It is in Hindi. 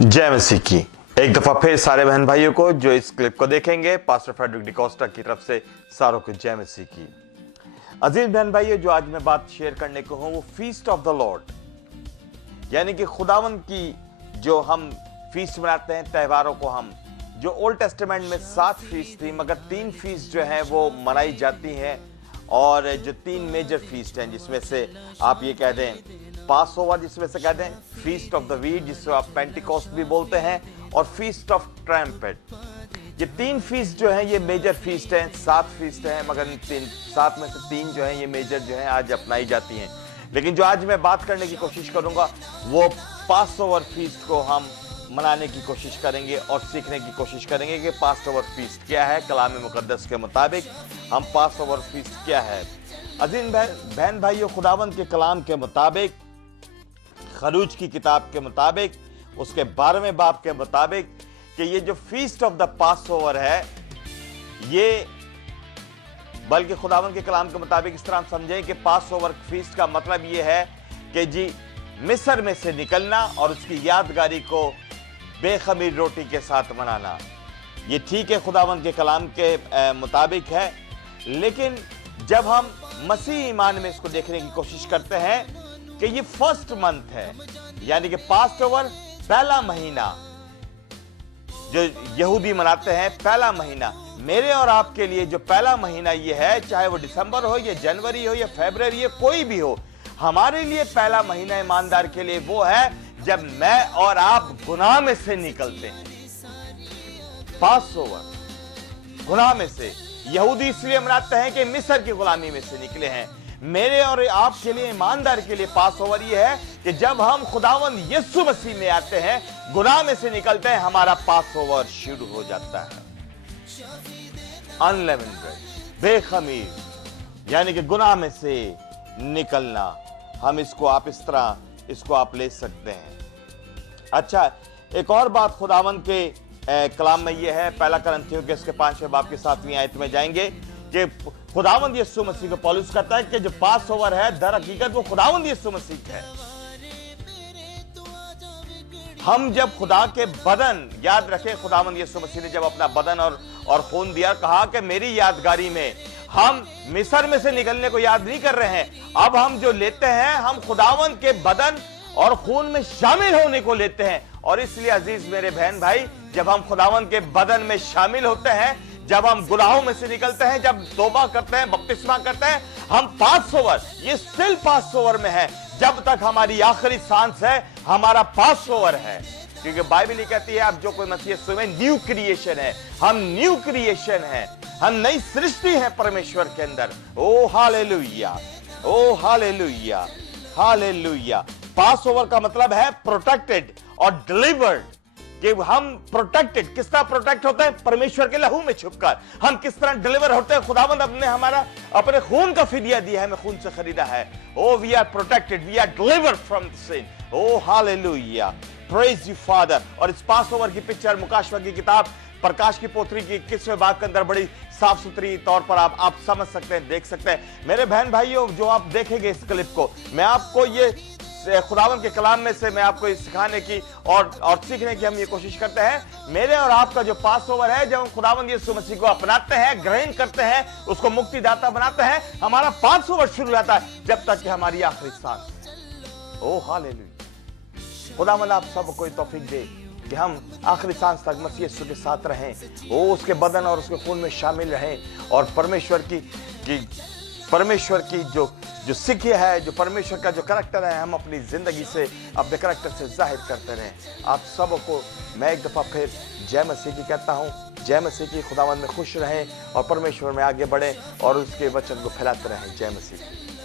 जय मसीह की। एक दफा फिर सारे बहन भाइयों को जो इस क्लिप को देखेंगे, पास्टर फ्रेडरिक डिकोस्टा की तरफ से सारों को जय मसीह की। अजीज बहन भाइयों, जो आज मैं बात शेयर करने को हूं वो फीस्ट ऑफ द लॉर्ड, यानी कि खुदावंद की जो हम फीस्ट मनाते हैं, त्योहारों को हम जो ओल्ड टेस्टामेंट में 7 फीस्ट थी, मगर 3 फीस्ट जो है वो मनाई जाती हैं। और जो 3 मेजर फीस्ट हैं, जिसमें से आप ये कह दें पास ओवर, जिसमें से कह दें फीस्ट ऑफ द वीट, जिसको आप पेंटिकॉस्ट भी बोलते हैं, और फीस्ट ऑफ ट्रम्पेट। ये 3 फीस्ट जो हैं ये मेजर फीस्ट हैं। 7 फीस्ट हैं, मगर 7 में से 3 जो हैं ये मेजर जो हैं आज अपनाई जाती हैं। लेकिन जो आज मैं बात करने की कोशिश करूंगा वो पास ओवर फीस्ट को हम मनाने की कोशिश करेंगे और सीखने की कोशिश करेंगे कि पास ओवर फीस्ट क्या है। कलाम मुकद्दस के मुताबिक हम पास ओवर फीस्ट क्या है। अजीज बहन भाइयों, खुदावंद के कलाम के मुताबिक, खरूज की किताब के मुताबिक, उसके 12वें बाब के मुताबिक, कि ये जो feast of the pass over है, ये बल्कि खुदावंद के कलाम के मुताबिक इस तरह हम समझें कि पास ओवर फीस्ट का मतलब ये है कि जी मिस्र में से निकलना और उसकी यादगारी को बेखमीर रोटी के साथ मनाना। ये ठीक है, खुदावंद के कलाम के मुताबिक है। लेकिन जब हम मसीह ईमान में इसको देखने की कोशिश करते हैं कि ये फर्स्ट मंथ है, यानी कि पास ओवर पहला महीना जो यहूदी मनाते हैं, पहला महीना मेरे और आपके लिए जो पहला महीना ये है, चाहे वो दिसंबर हो या जनवरी हो या फरवरी हो, कोई भी हो, हमारे लिए पहला महीना ईमानदार के लिए वो है जब मैं और आप गुनाह में से निकलते हैं। पास ओवर गुनाह में से यहूदी इसलिए मनाते हैं कि मिस्र की गुलामी में से निकले हैं। मेरे और आपके लिए, ईमानदार के लिए पास ओवर ये है कि जब हम खुदावंद यीशु मसीह में आते हैं, गुनाह में से निकलते हैं, हमारा पास ओवर शुरू हो जाता है। अनलेवेंड ब्रेड, बेखमीर, यानी कि गुनाह में से निकलना। हम इसको आप इस तरह इसको आप ले सकते हैं। अच्छा, एक और बात खुदावंद के कलाम में यह है, पहला कुरिन्थियों के इसके 5वें बाब की 7वीं आयत में जाएंगे कि खुदावंद यीशु मसीह को पौलुस कहता है कि जो पास ओवर है दर हकीकत वो खुदावंद यीशु मसीह है। हम जब खुदा के बदन, याद रखें खुदावंद यीशु मसीह ने जब अपना बदन और खून दिया, कहा कि मेरी यादगारी में हम मिस्र में से निकलने को याद नहीं कर रहे हैं, अब हम जो लेते हैं हम खुदावंद के बदन और खून में शामिल होने को लेते हैं। और इसलिए अजीज मेरे बहन भाई, जब हम खुदावंद के बदन में शामिल होते हैं, जब हम गुनाहों में से निकलते हैं, जब तौबा करते हैं, बपतिस्मा करते हैं, हम पास ओवर, ये स्टिल पास ओवर में है। जब तक हमारी आखिरी सांस है हमारा पास ओवर है, क्योंकि बाइबल कहती है अब जो कोई मसीह यीशु में न्यू क्रिएशन है। हम न्यू क्रिएशन है, हम नई सृष्टि है परमेश्वर के अंदर। ओ हालेलुया, ओ हालेलुया, हालेलुया। पास ओवर का मतलब है प्रोटेक्टेड और डिलीवर्ड, कि हम प्रोटेक्टेड, किस तरह प्रोटेक्ट होते हैं? परमेश्वर के लहू में छुपकर। हम किस तरह डिलीवर होते हैं? खुदावंद अपने हमारा अपने खून का फिदिया दिया है, हमें खून से खरीदा है। Oh we are protected, we are delivered from sin. Oh hallelujah, praise you father. और इस पास ओवर की पिक्चर मुकाशवा की किताब प्रकाश की पोथरी की 21वें बाब के अंदर बड़ी साफ सुथरी तौर पर आप समझ सकते हैं, देख सकते हैं। मेरे बहन भाइयों, जो आप देखेंगे इस क्लिप को, मैं आपको ये खुदावंद के कलाम में से मैं आपको सिखाने की और सीखने की हम ये कोशिश करते हैं। मेरे और आपका जो पास ओवर है, जब हम खुदावंद यीशु मसीह को अपनाते हैं, ग्रहण करते हैं, उसको मुक्तिदाता बनाते हैं, हमारा पास ओवर शुरू रहता है जब तक कि हमारी आखिरी सांस है। ओ हालेलुया। खुदावंद आप सबको तौफीक दे कि हम आखिरी सांस तक मसीह यीशु के साथ रहें, वो उसके बदन और उसके खून में शामिल रहें, और परमेश्वर की जो सिक्के है, जो परमेश्वर का जो करैक्टर है, हम अपनी जिंदगी से, अपने करैक्टर से जाहिर करते रहें। आप सबको मैं एक दफा फिर जय मसीह की कहता हूं। जय मसीह की। खुदावंद में खुश रहें और परमेश्वर में आगे बढ़ें और उसके वचन को फैलाते रहें। जय मसीह की।